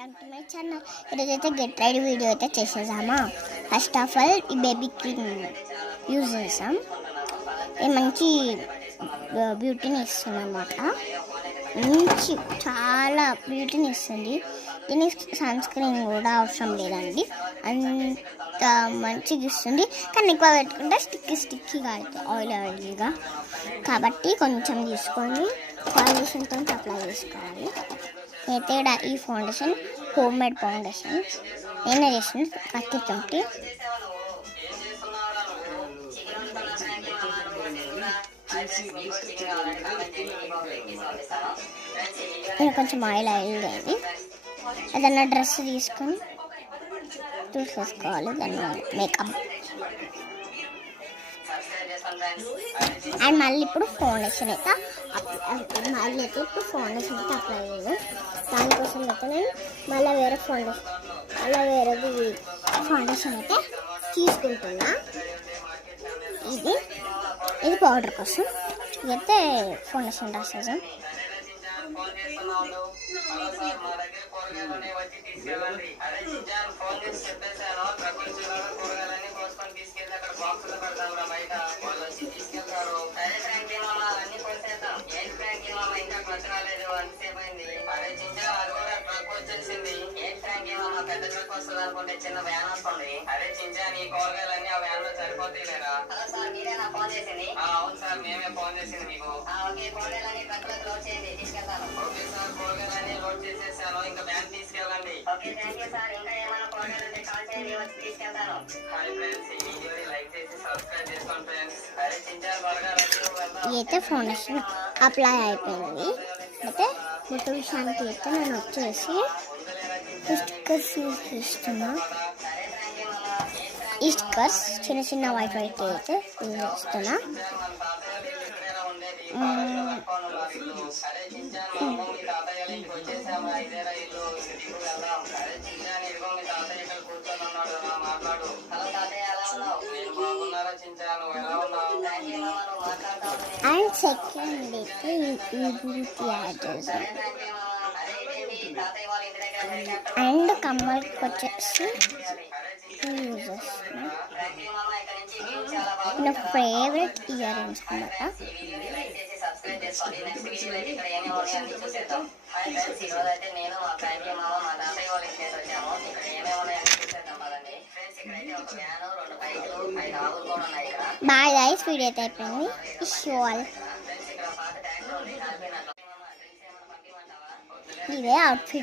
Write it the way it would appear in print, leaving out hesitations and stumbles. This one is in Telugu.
Welcome to my channel. ఈరోజైతే గెట్ రెడీ వీడియో అయితే చేసేసామా. ఫస్ట్ ఆఫ్ ఆల్ ఈ బేబీ క్రీమ్ యూజ్ చేసాం. ఇది మంచి బ్యూటీని ఇస్తుంది అన్నమాట. మంచి చాలా బ్యూటీని ఇస్తుంది. దీనికి సన్ స్క్రీన్ కూడా అవసరం లేదండి, అంత మంచిగా ఇస్తుంది. కానీ ఎక్కువ పెట్టుకుంటే స్టిక్కీగా అవుతుంది, ఆయిలీగా. కాబట్టి కొంచెం తీసుకొని ఫౌండేషన్తో అప్లై చేసుకోవాలి. అయితే ఈ ఫౌండేషన్ హోమ్ మేడ్ ఫౌండేషన్ నేనే చేసిన కత్తితోటి. నేను కొంచెం ఆయిల్ అయింది. ఏదన్నా డ్రెస్ తీసుకొని చూసేసుకోవాలి దాన్ని మేకప్. అండ్ మళ్ళీ ఇప్పుడు ఫౌండేషన్ అయితే అప్లై చేయను. దానికోసం అయితే నేను మళ్ళీ వేరేది ఫౌండేషన్ అయితే తీసుకుంటున్నా. ఇది పౌడర్ కోసం. ఇదైతే ఫౌండేషన్ రాసేసాం. పెద్ద ట్రక్ వస్తుంది అనుకుంటే చిన్న వ్యాన్ వస్తుంది. అరే చించా నీ కూరగాయలన్నీ ఆ వ్యాన్ లో సరిపోతాయి లేదా? సార్ మీరేనా ఫోన్ చేసింది? అవును సార్, మేమే ఫోన్ చేసింది మీకు. ఓకే, కూరగాయలన్నీ ట్రక్ లో లోడ్ చేయండి, తీసుకెళ్తాను. ఓకే సార్, కూరగాయలన్నీ లోడ్ చేసేసాను, ఇంకా వ్యాన్ తీసుకెళ్ళండి. Okay, thank you sir. ఇంకా ఏమైనా కూరగాయలు ఉంటే కాల్ చేయండి, వచ్చి తీసుకెళ్తాను. హాయ్ ఫ్రెండ్స్, ఈ వీడియోని లైక్ చేసి సబ్స్క్రైబ్ చేసుకోండి ఫ్రెండ్స్. అరే చించా త్వరగా అయితే ఫౌండేషన్ అప్లై అయిపోయింది. అయితే మొత్తం విషయానికి అయితే నేను వచ్చేసి స్టిక్కర్స్ యూజ్ చేస్తున్నా. ఈ స్టిక్కర్స్ చిన్న చిన్న వైట్ అయితే యూజ్ చేస్తున్నా. అండ్ సెకండ్ అయితే బ్యూటీ యాడ్ చేసాం. అండ్ కమ్మలకి వచ్చేసి యూజ్ చేస్తున్నా. నా ఫేవరెట్ ఇయర్ రింగ్స్ అన్నమాట. బాయ్ గైస్, వీడియో అయితే అయిపోయింది. ఇదే అవుట్ఫిట్.